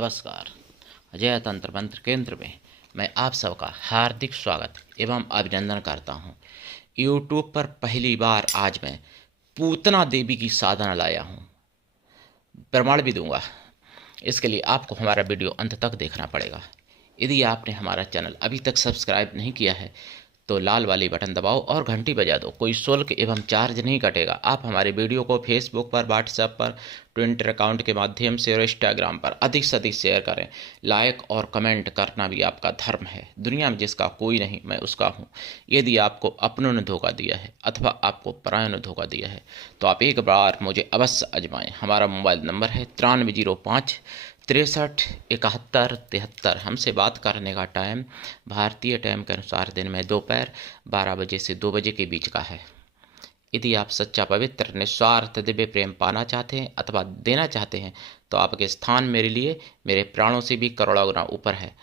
नमस्कार। अजय तंत्र मंत्र केंद्र में मैं आप सबका हार्दिक स्वागत एवं अभिनंदन करता हूं। यूट्यूब पर पहली बार आज मैं पूतना देवी की साधना लाया हूं, प्रमाण भी दूंगा। इसके लिए आपको हमारा वीडियो अंत तक देखना पड़ेगा। यदि आपने हमारा चैनल अभी तक सब्सक्राइब नहीं किया है तो लाल वाली बटन दबाओ और घंटी बजा दो। कोई शुल्क एवं चार्ज नहीं कटेगा। आप हमारे वीडियो को फेसबुक पर, व्हाट्सएप पर, ट्विटर अकाउंट के माध्यम से और इंस्टाग्राम पर अधिक से अधिक शेयर करें। लाइक और कमेंट करना भी आपका धर्म है। दुनिया में जिसका कोई नहीं, मैं उसका हूँ। यदि आपको अपनों ने धोखा दिया है अथवा आपको परायों ने धोखा दिया है तो आप एक बार मुझे अवश्य आजमाएं। हमारा मोबाइल नंबर है 9305 63 71 73। हमसे बात करने का टाइम भारतीय टाइम के अनुसार दिन में दोपहर 12 बजे से 2 बजे के बीच का है। यदि आप सच्चा, पवित्र, निस्वार्थ दिव्य प्रेम पाना चाहते हैं अथवा देना चाहते हैं तो आपके स्थान मेरे लिए मेरे प्राणों से भी करोड़ों गुना ऊपर है।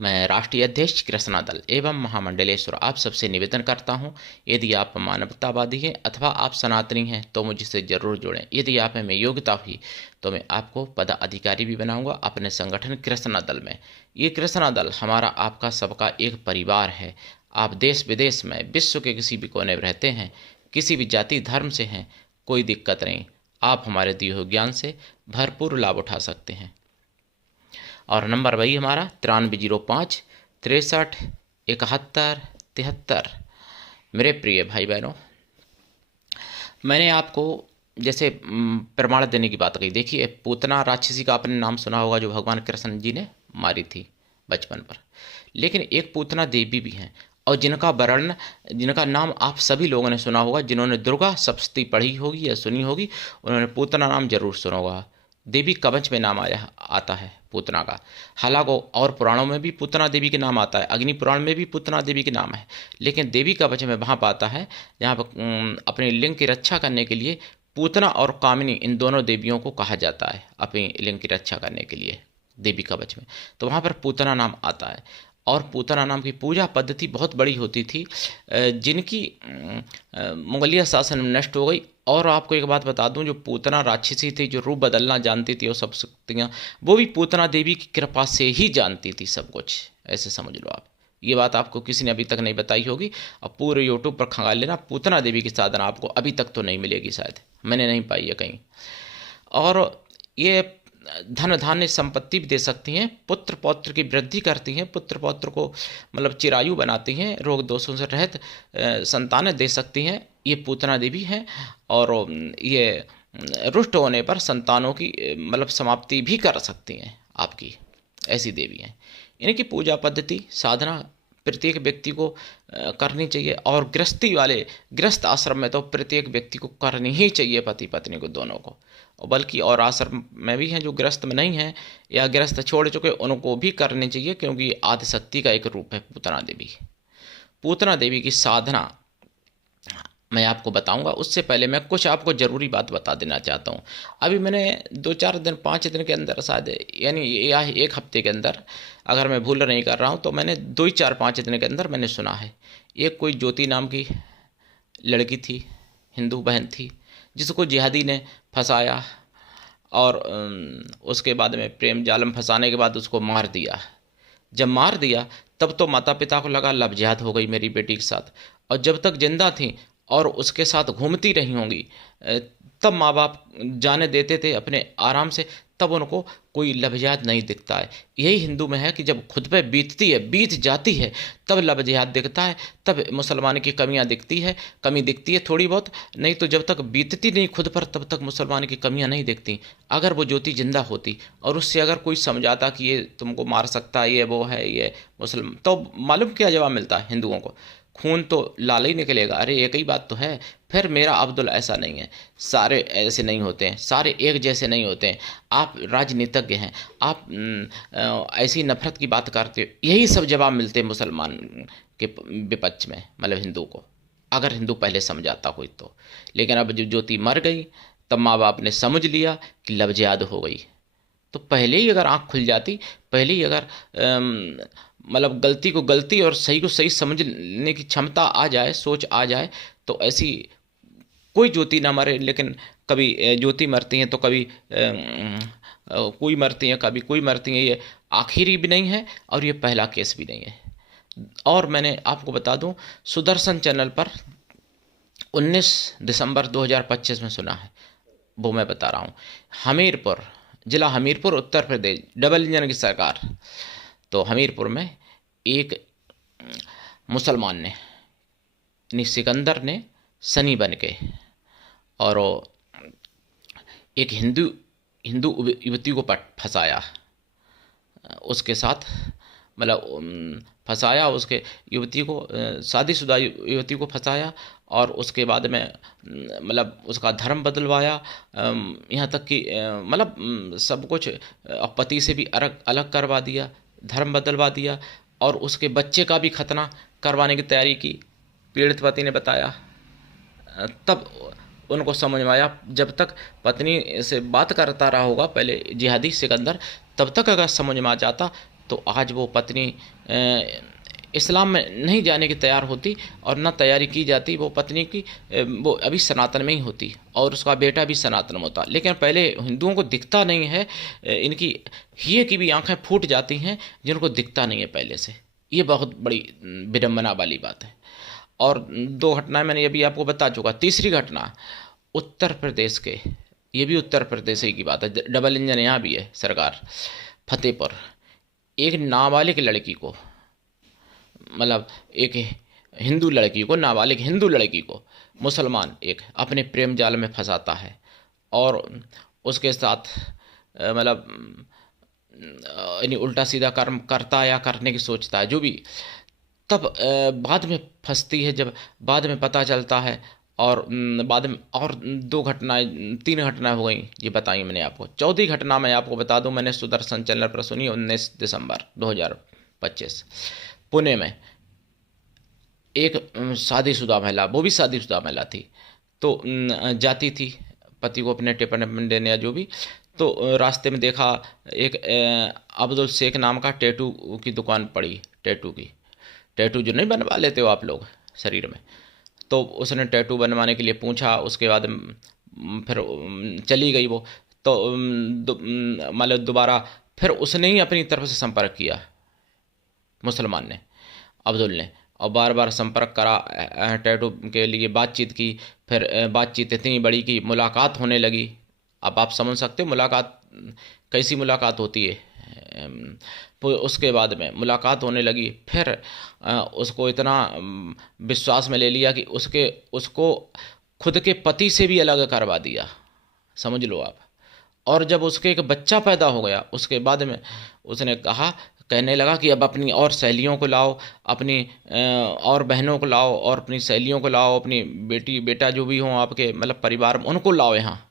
मैं राष्ट्रीय अध्यक्ष कृष्णा दल एवं महामंडलेश्वर आप सबसे निवेदन करता हूं, यदि आप मानवतावादी हैं अथवा आप सनातनी हैं तो मुझसे जरूर जुड़ें। यदि आप में योग्यता हुई तो मैं आपको पदाधिकारी भी बनाऊंगा अपने संगठन कृष्णा दल में। ये कृष्णा दल हमारा, आपका, सबका एक परिवार है। आप देश विदेश में, विश्व के किसी भी कोने में रहते हैं, किसी भी जाति धर्म से हैं, कोई दिक्कत नहीं। आप हमारे दिए हुए ज्ञान से भरपूर लाभ उठा सकते हैं। और नंबर वही हमारा 9305 63 71 73। मेरे प्रिय भाई बहनों, मैंने आपको जैसे प्रमाण देने की बात कही। देखिए, पूतना राक्षसी का आपने नाम सुना होगा, जो भगवान कृष्ण जी ने मारी थी बचपन पर। लेकिन एक पूतना देवी भी हैं और जिनका नाम आप सभी लोगों ने सुना होगा। जिन्होंने दुर्गा सप्तशती पढ़ी होगी या सुनी होगी, उन्होंने पूतना नाम जरूर सुना होगा। देवी कवच में नाम आता है पूतना का। हालांकि और पुराणों में भी पूतना देवी के नाम आता है, अग्नि पुराण में भी पूतना देवी के नाम है। लेकिन देवी कवच में वहाँ पाता है जहाँ पर अपने लिंग की रक्षा करने के लिए पूतना और कामिनी, इन दोनों देवियों को कहा जाता है अपनी लिंग की रक्षा करने के लिए देवी कवच में। तो वहाँ पर पूतना नाम आता है। और पूतना नाम की पूजा पद्धति बहुत बड़ी होती थी, जिनकी मुगलिया शासन में नष्ट हो गई। और आपको एक बात बता दूं, जो पूतना राक्षसी थी, जो रूप बदलना जानती थी और सब शक्तियाँ, वो भी पूतना देवी की कृपा से ही जानती थी सब कुछ। ऐसे समझ लो आप। ये बात आपको किसी ने अभी तक नहीं बताई होगी। अब पूरे यूट्यूब पर खंगाल लेना, पूतना देवी की साधना आपको अभी तक तो नहीं मिलेगी, शायद मैंने नहीं पाई है कहीं। और ये धन धान्य संपत्ति भी दे सकती हैं, पुत्र पौत्र की वृद्धि करती हैं, पुत्र पौत्र को मतलब चिरायु बनाती हैं, रोग दोषों से रहित संतानें दे सकती हैं। ये पूतना देवी हैं। और ये रुष्ट होने पर संतानों की मतलब समाप्ति भी कर सकती हैं आपकी, ऐसी देवी हैं। इनकी पूजा पद्धति, साधना प्रत्येक व्यक्ति को करनी चाहिए। और गृहस्थ आश्रम में तो प्रत्येक व्यक्ति को करनी ही चाहिए, पति पत्नी को दोनों को। बल्कि और आश्रम में भी हैं जो गृहस्थ में नहीं हैं या गृहस्थ छोड़ चुके, उनको भी करनी चाहिए, क्योंकि आदिशक्ति का एक रूप है पूतना देवी। पूतना देवी की साधना मैं आपको बताऊंगा। उससे पहले मैं कुछ आपको ज़रूरी बात बता देना चाहता हूं। अभी मैंने 2-4 दिन, 5 दिन के अंदर, शायद यानी या 1 हफ्ते के अंदर, अगर मैं भूल नहीं कर रहा हूं, तो मैंने 2-4-5 दिन के अंदर मैंने सुना है, एक कोई ज्योति नाम की लड़की थी, हिंदू बहन थी, जिसको जिहादी ने फंसाया और उसके बाद में प्रेम जाल में फंसाने के बाद उसको मार दिया। जब मार दिया तब तो माता पिता को लगा लब जिहाद हो गई मेरी बेटी के साथ। और जब तक जिंदा थी और उसके साथ घूमती रही होंगी, तब माँ बाप जाने देते थे अपने आराम से, तब उनको कोई लब जिहाद नहीं दिखता है। यही हिंदू में है कि जब खुद पे बीत जाती है तब लब जिहाद दिखता है, तब मुसलमान की कमियां दिखती है थोड़ी बहुत। नहीं तो जब तक बीतती नहीं खुद पर, तब तक मुसलमान की कमियां नहीं दिखती। अगर वो ज्योति जिंदा होती और उससे अगर कोई समझाता कि ये तुमको मार सकता है, ये वो है, ये मुसलमान, तो मालूम क्या जवाब मिलता है हिंदुओं को? खून तो लाल ही निकलेगा। अरे एक ही बात तो है। फिर मेरा अब्दुल ऐसा नहीं है, सारे ऐसे नहीं होते हैं, सारे एक जैसे नहीं होते हैं। आप राजनीतिज्ञ हैं, आप ऐसी नफरत की बात करते हो। यही सब जवाब मिलते हैं मुसलमान के विपक्ष में, मतलब हिंदू को, अगर हिंदू पहले समझाता कोई तो। लेकिन अब जब ज्योति मर गई तब माँ बाप ने समझ लिया कि लब जिहाद हो गई। तो पहले ही अगर आँख खुल जाती, पहले ही अगर मतलब गलती को गलती और सही को सही समझने की क्षमता आ जाए, सोच आ जाए, तो ऐसी कोई ज्योति ना मरे। लेकिन कभी ज्योति मरती हैं तो कभी कोई मरती हैं, कभी कोई मरती हैं। ये आखिरी भी नहीं है और ये पहला केस भी नहीं है। और मैंने आपको बता दूं, सुदर्शन चैनल पर 19 दिसंबर 2025 में सुना है, वो मैं बता रहा हूँ। हमीरपुर, जिला हमीरपुर, उत्तर प्रदेश, डबल इंजन की सरकार। तो हमीरपुर में एक मुसलमान ने, यानी सिकंदर ने, सनी बन के, और एक हिंदू हिंदू युवती को फंसाया उसके साथ, मतलब फंसाया उसके युवती को, शादीशुदा युवती को फंसाया, और उसके बाद में मतलब उसका धर्म बदलवाया, यहाँ तक कि मतलब सब कुछ, पति से भी अलग अलग करवा दिया, धर्म बदलवा दिया, और उसके बच्चे का भी खतना करवाने की तैयारी की, पीड़ित पति ने बताया। तब उनको समझ में आया, जब तक पत्नी से बात करता रहा होगा पहले जिहादी सिकंदर, तब तक अगर समझ में आ जाता तो आज वो पत्नी इस्लाम में नहीं जाने की तैयार होती, और न तैयारी की जाती वो पत्नी की, वो अभी सनातन में ही होती और उसका बेटा भी सनातन में होता। लेकिन पहले हिंदुओं को दिखता नहीं है, इनकी हिये की भी आंखें फूट जाती हैं जिनको दिखता नहीं है पहले से। ये बहुत बड़ी विडम्बना वाली बात है। और 2 घटनाएं मैंने ये भी आपको बता चुका। तीसरी घटना उत्तर प्रदेश के, ये भी उत्तर प्रदेश ही की बात है, डबल इंजन यहाँ भी है सरकार। फतेहपुर, एक नाबालिग लड़की को, मतलब एक हिंदू लड़की को, नाबालिग हिंदू लड़की को मुसलमान एक अपने प्रेम जाल में फंसाता है और उसके साथ मतलब यानी उल्टा सीधा कर्म करता है या करने की सोचता है, जो भी। तब बाद में फंसती है, जब बाद में पता चलता है, और बाद में और 2 घटनाएं, 3 घटनाएं हो गई, ये बताई मैंने आपको। चौथी घटना मैं आपको बता दूं, मैंने सुदर्शन चैनल पर सुनी 19 दिसंबर 2025, पुणे में एक शादीशुदा महिला, वो भी शादीशुदा महिला थी, तो जाती थी पति को अपने टिफिन देने या जो भी, तो रास्ते में देखा एक अब्दुल शेख नाम का टैटू की दुकान पड़ी, टैटू जो नहीं बनवा लेते हो आप लोग शरीर में, तो उसने टैटू बनवाने के लिए पूछा। उसके बाद फिर चली गई वो, तो मतलब दोबारा फिर उसने ही अपनी तरफ से संपर्क किया, मुसलमान ने, अब्दुल ने, और बार बार संपर्क करा, टैटू के लिए बातचीत की। फिर बातचीत इतनी बड़ी कि मुलाकात होने लगी। अब आप समझ सकते हो मुलाकात कैसी मुलाकात होती है। उसके बाद में मुलाकात होने लगी, फिर उसको इतना विश्वास में ले लिया कि उसको खुद के पति से भी अलग करवा दिया, समझ लो आप। और जब उसके एक बच्चा पैदा हो गया, उसके बाद में उसने कहने लगा कि अब अपनी और सहेलियों को लाओ, अपनी और बहनों को लाओ, और अपनी सहेलियों को लाओ, अपनी बेटी बेटा जो भी हों आपके मतलब परिवार में, उनको लाओ यहाँ,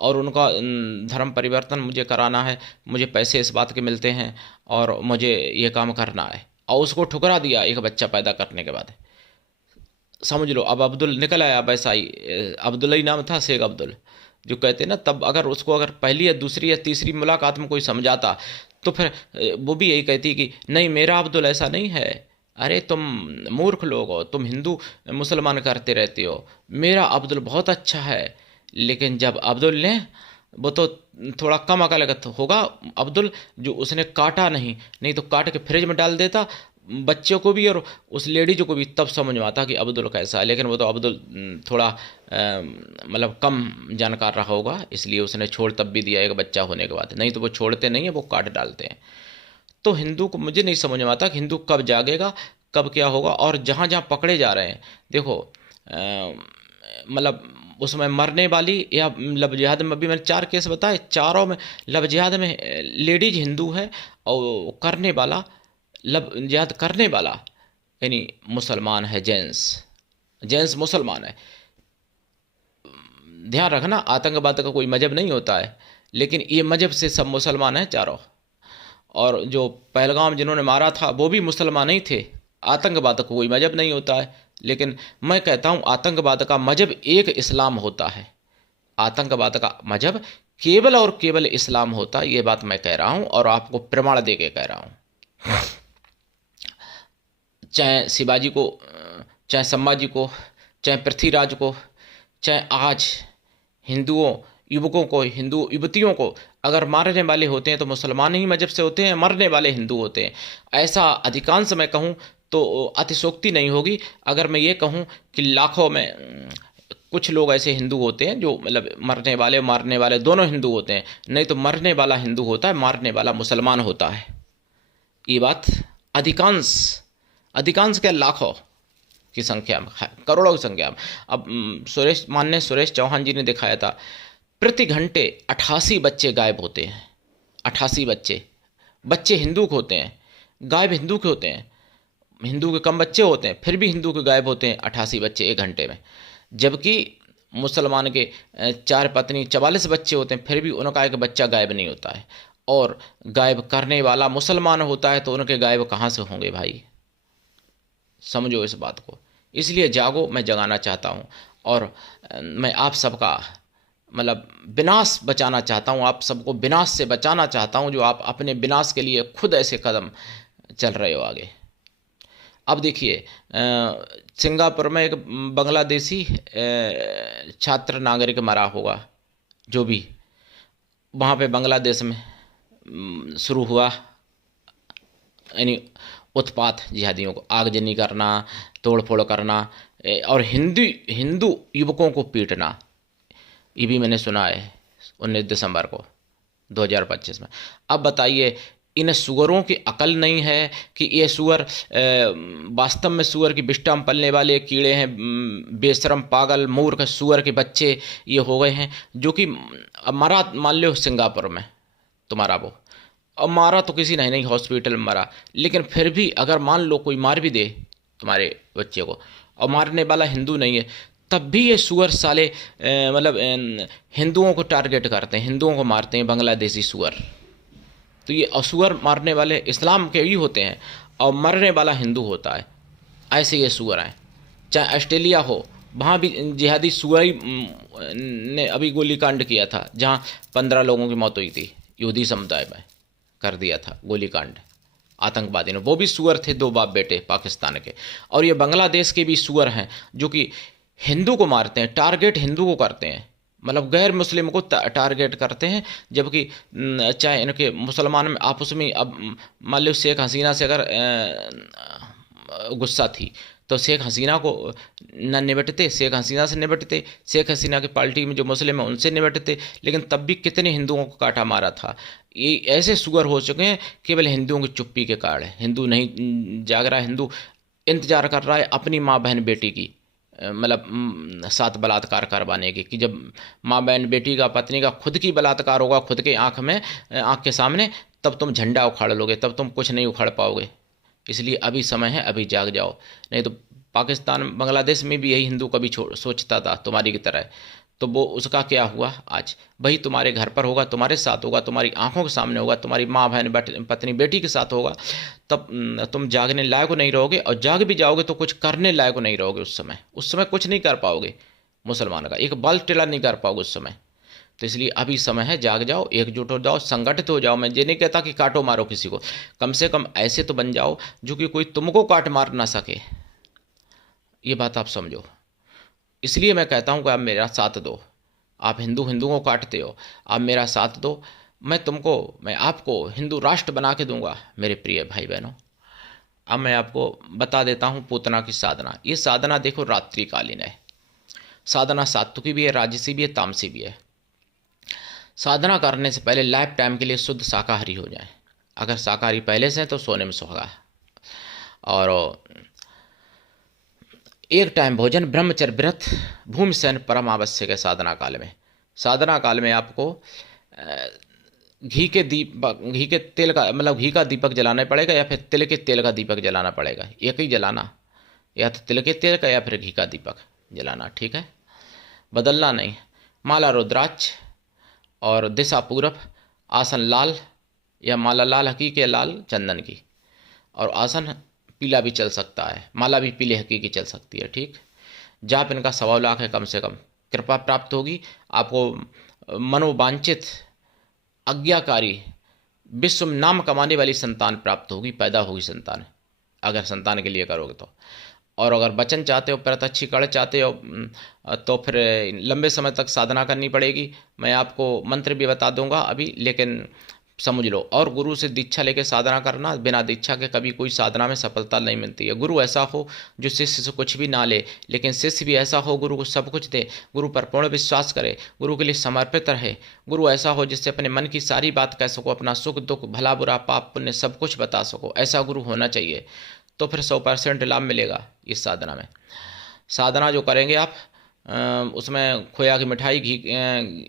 और उनका धर्म परिवर्तन मुझे कराना है, मुझे पैसे इस बात के मिलते हैं और मुझे ये काम करना है। और उसको ठुकरा दिया एक बच्चा पैदा करने के बाद, समझ लो। अब अब्दुल निकल आया वैसा ही, अब्दुल्ला ही नाम था, शेख अब्दुल, जो कहते हैं ना। तब अगर उसको अगर पहली या दूसरी या तीसरी मुलाकात में कोई समझाता तो फिर वो भी यही कहती कि नहीं मेरा अब्दुल ऐसा नहीं है, अरे तुम मूर्ख लोग हो, तुम हिंदू मुसलमान करते रहते हो, मेरा अब्दुल बहुत अच्छा है। लेकिन जब अब्दुल ने, वो तो थोड़ा कम अकल का होगा अब्दुल, जो उसने काटा नहीं तो काट के फ्रिज में डाल देता बच्चों को भी और उस लेडीज को भी, तब समझ में आता कि अब्दुल कैसा है। लेकिन वो तो अब्दुल थोड़ा मतलब कम जानकार रहा होगा, इसलिए उसने छोड़ तब भी दिया एक बच्चा होने के बाद, नहीं तो वो छोड़ते नहीं है, वो काट डालते हैं। तो हिंदू को मुझे नहीं समझ में आता कि हिंदू कब जागेगा, कब क्या होगा। और जहाँ जहाँ पकड़े जा रहे हैं, देखो मतलब उसमें मरने वाली या लव जिहाद में, अभी मैंने 4 केस बताए, चारों में लव जिहाद में लेडीज हिंदू है और करने वाला, लव जिहाद करने वाला यानी मुसलमान है, जेंट्स मुसलमान है। ध्यान रखना, आतंकवाद का कोई मजहब नहीं होता है, लेकिन ये मजहब से सब मुसलमान हैं चारों। और जो पहलगाम जिन्होंने मारा था वो भी मुसलमान ही थे। आतंकवाद का कोई मजहब नहीं होता है, लेकिन मैं कहता हूँ आतंकवाद का मजहब एक इस्लाम होता है। आतंकवाद का मजहब केवल और केवल इस्लाम होता है, ये बात मैं कह रहा हूँ और आपको प्रमाण दे के कह रहा हूँ। चाहे शिवाजी को, चाहे संभाजी को, चाहे पृथ्वीराज को, चाहे आज हिंदुओं युवकों को, हिंदू युवतियों को अगर मारने वाले होते हैं तो मुसलमान ही मजहब से होते हैं, मरने वाले हिंदू होते हैं। ऐसा अधिकांश मैं कहूँ तो अतिशोक्ति नहीं होगी अगर मैं ये कहूँ कि लाखों में कुछ लोग ऐसे हिंदू होते हैं जो मतलब मरने वाले मारने वाले दोनों हिंदू होते हैं। नहीं तो मरने वाला हिंदू होता है, मारने वाला मुसलमान होता है। ये बात अधिकांश अधिकांश क्या, लाखों की संख्या में, करोड़ों की संख्या में। अब माननीय सुरेश चौहान जी ने दिखाया था, प्रति घंटे 88 बच्चे गायब होते हैं। 88 बच्चे हिंदू के होते हैं, गायब हिंदू के होते हैं। हिंदू के कम बच्चे होते हैं, फिर भी हिंदू के गायब होते हैं 88 बच्चे एक घंटे में। जबकि मुसलमान के 4 पत्नी 44 बच्चे होते हैं, फिर भी उनका एक बच्चा गायब नहीं होता है। और गायब करने वाला मुसलमान होता है तो उनके गायब कहाँ से होंगे भाई? समझो इस बात को। इसलिए जागो, मैं जगाना चाहता हूँ। और मैं आप सबका मतलब विनाश बचाना चाहता हूँ, आप सबको विनाश से बचाना चाहता हूँ, जो आप अपने विनाश के लिए खुद ऐसे कदम चल रहे हो आगे। अब देखिए, सिंगापुर में एक बांग्लादेशी छात्र नागरिक मरा होगा, जो भी वहाँ पे बांग्लादेश में शुरू हुआ यानी उत्पात, जिहादियों को आगजनी करना, तोड़फोड़ करना और हिंदू युवकों को पीटना। ये भी मैंने सुना है 19 दिसंबर को 2025 में। अब बताइए, इन सुअरों की अकल नहीं है कि ये सुअर वास्तव में सुअर की विष्ठा में पलने वाले कीड़े हैं, बेशरम पागल मूर्ख सुअर के बच्चे ये हो गए हैं। जो कि मरा, मान लो सिंगापुर में तुम्हारा वो, अब मारा तो किसी नहीं हॉस्पिटल में मरा, लेकिन फिर भी अगर मान लो कोई मार भी दे तुम्हारे बच्चे को और मारने वाला हिंदू नहीं है, तब भी ये सुअर साले मतलब हिंदुओं को टारगेट करते हैं, हिंदुओं को मारते हैं बांग्लादेशी सुअर। तो ये असुअर मारने वाले इस्लाम के ही होते हैं और मरने वाला हिंदू होता है। ऐसे ये सुअर हैं। चाहे ऑस्ट्रेलिया हो, वहाँ भी जिहादी सुअर ही ने अभी गोलीकांड किया था, जहाँ 15 लोगों की मौत हुई थी, यहूदी समुदाय में कर दिया था गोलीकांड आतंकवादी ने। वो भी सुअर थे, 2 बाप बेटे पाकिस्तान के। और ये बांग्लादेश के भी सुअर हैं जो कि हिंदू को मारते हैं, टारगेट हिंदू को करते हैं, मतलब गैर मुस्लिम को टारगेट करते हैं। जबकि चाहे इनके मुसलमान में आपस में, अब मान लो शेख हसीना से अगर गुस्सा थी तो शेख हसीना को न निपटते, शेख हसीना से निपटते, शेख हसीना की पार्टी में जो मुस्लिम है उनसे निपटते, लेकिन तब भी कितने हिंदुओं को काटा मारा था। ये ऐसे सुअर हो चुके हैं केवल हिंदुओं की चुप्पी के कारण। हिंदू नहीं जाग रहा, हिंदू इंतजार कर रहा है अपनी माँ बहन बेटी की मतलब साथ बलात्कार करवाने की, कि जब माँ बहन बेटी का, पत्नी का खुद की बलात्कार होगा खुद के आँख के सामने, तब तुम झंडा उखाड़ लोगे, तब तुम कुछ नहीं उखाड़ पाओगे। इसलिए अभी समय है, अभी जाग जाओ। नहीं तो पाकिस्तान बांग्लादेश में भी यही हिंदू कभी सोचता था तुम्हारी की तरह, तो वो उसका क्या हुआ? आज वही तुम्हारे घर पर होगा, तुम्हारे साथ होगा, तुम्हारी आंखों के सामने होगा, तुम्हारी माँ बहन पत्नी बेटी के साथ होगा। तब तुम जागने लायक नहीं रहोगे, और जाग भी जाओगे तो कुछ करने लायक नहीं रहोगे। उस समय कुछ नहीं कर पाओगे, मुसलमान का एक बाल टेढ़ा नहीं कर पाओगे उस समय। तो इसलिए अभी समय है, जाग जाओ, एकजुट हो जाओ, संगठित हो जाओ। मैं ये नहीं कहता कि काटो मारो किसी को, कम से कम ऐसे तो बन जाओ जो कि कोई तुमको काट मार ना सके। ये बात आप समझो। इसलिए मैं कहता हूँ कि आप मेरा साथ दो। आप हिंदुओं को काटते हो, आप मेरा साथ दो। मैं आपको हिंदू राष्ट्र बना के दूंगा मेरे प्रिय भाई बहनों। अब मैं आपको बता देता हूँ पूतना की साधना। ये साधना देखो रात्रिकालीन है। साधना सात्विकी भी है, राजसी भी है, तामसी भी है। साधना करने से पहले लाइफ टाइम के लिए शुद्ध शाकाहारी हो जाए। अगर शाकाहारी पहले से हैं तो सोने में सुहागा, और एक टाइम भोजन, ब्रह्मचर्य व्रत, भूमि शयन परम आवश्यक है साधना काल में। साधना काल में आपको घी के तेल का मतलब घी का दीपक जलाना पड़ेगा, या फिर तिल के तेल का दीपक जलाना पड़ेगा। एक ही जलाना, या तो तिल के तेल का या फिर घी का दीपक जलाना, ठीक है, बदलना नहीं। माला रुद्राक्ष और दिशा पूरब, आसन लाल या माला लाल हकीकी, लाल चंदन की, और आसन पीला भी चल सकता है, माला भी पीले हकीकी चल सकती है, ठीक। जाप इनका 1.25 लाख है कम से कम। कृपा प्राप्त होगी आपको, मनोवांछित आज्ञाकारी विश्व में नाम कमाने वाली संतान प्राप्त होगी, पैदा होगी संतान, अगर संतान के लिए करोगे तो। और अगर वचन चाहते हो, प्रत्यक्ष कड़ चाहते हो, तो फिर लंबे समय तक साधना करनी पड़ेगी। मैं आपको मंत्र भी बता दूंगा अभी, लेकिन समझ लो। और गुरु से दीक्षा लेके साधना करना, बिना दीक्षा के कभी कोई साधना में सफलता नहीं मिलती है। गुरु ऐसा हो जो शिष्य से कुछ भी ना ले, लेकिन शिष्य भी ऐसा हो गुरु को सब कुछ दे, गुरु पर पूर्ण विश्वास करे, गुरु के लिए समर्पित रहे। गुरु ऐसा हो जिससे अपने मन की सारी बात कह सको, अपना सुख दुख भला बुरा पाप पुण्य सब कुछ बता सको, ऐसा गुरु होना चाहिए। तो फिर 100% लाभ मिलेगा इस साधना में। साधना जो करेंगे आप, उसमें खोया की मिठाई, घी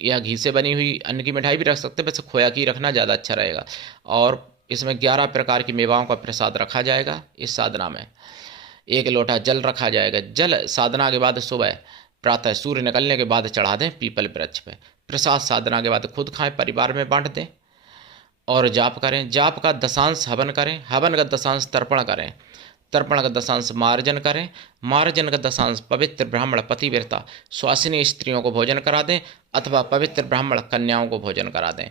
या घी से बनी हुई अन्न की मिठाई भी रख सकते हैं, वैसे खोया की रखना ज़्यादा अच्छा रहेगा। और इसमें 11 प्रकार की मेवाओं का प्रसाद रखा जाएगा इस साधना में। 1 लोटा जल रखा जाएगा। जल साधना के बाद सुबह प्रातः सूर्य निकलने के बाद चढ़ा दें पीपल वृक्ष पे। प्रसाद साधना के बाद खुद खाएं, परिवार में बांट दें। और जाप करें। जाप का दशांश हवन करें, हवन का दशांश तर्पण करें, तर्पण का दशांश मार्जन करें, मार्जन का दशांश पवित्र ब्राह्मण पतिव्रता स्वासिनी स्त्रियों को भोजन करा दें, अथवा पवित्र ब्राह्मण कन्याओं को भोजन करा दें।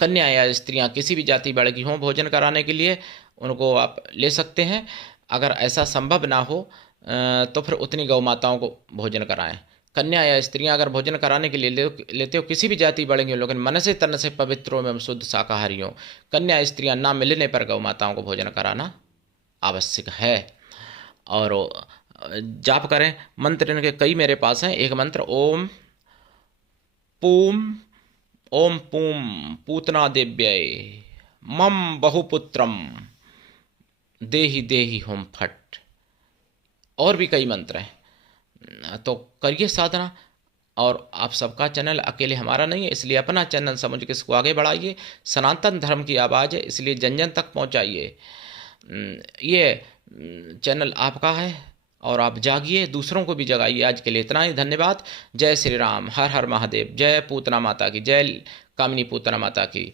कन्या या स्त्रियां किसी भी जाति वर्ग की हों, भोजन कराने के लिए उनको आप ले सकते हैं। अगर ऐसा संभव ना हो तो फिर उतनी गौ माताओं को भोजन कराएं। कन्या या स्त्रियां अगर भोजन कराने के लिए लेते हो, किसी भी जाति वर्ग की, लेकिन मन से तन से पवित्र एवं शुद्ध शाकाहारी हो, कन्या स्त्रियां ना मिलने पर गौ माताओं को भोजन कराना आवश्यक है। और जाप करें। मंत्र इनके कई मेरे पास हैं। एक मंत्र ओम पूम पूतना देव्यै मम बहुपुत्रम देहि देहि होम फट। और भी कई मंत्र हैं, तो करिए साधना। और आप सबका चैनल अकेले हमारा नहीं है, इसलिए अपना चैनल समझ के इसको आगे बढ़ाइए। सनातन धर्म की आवाज़ है, इसलिए जन जन तक पहुंचाइए। ये चैनल आपका है और आप जागिए, दूसरों को भी जगाइए। आज के लिए इतना ही, धन्यवाद। जय श्री राम, हर हर महादेव। जय पूतना माता की, जय कामिनी पूतना माता की।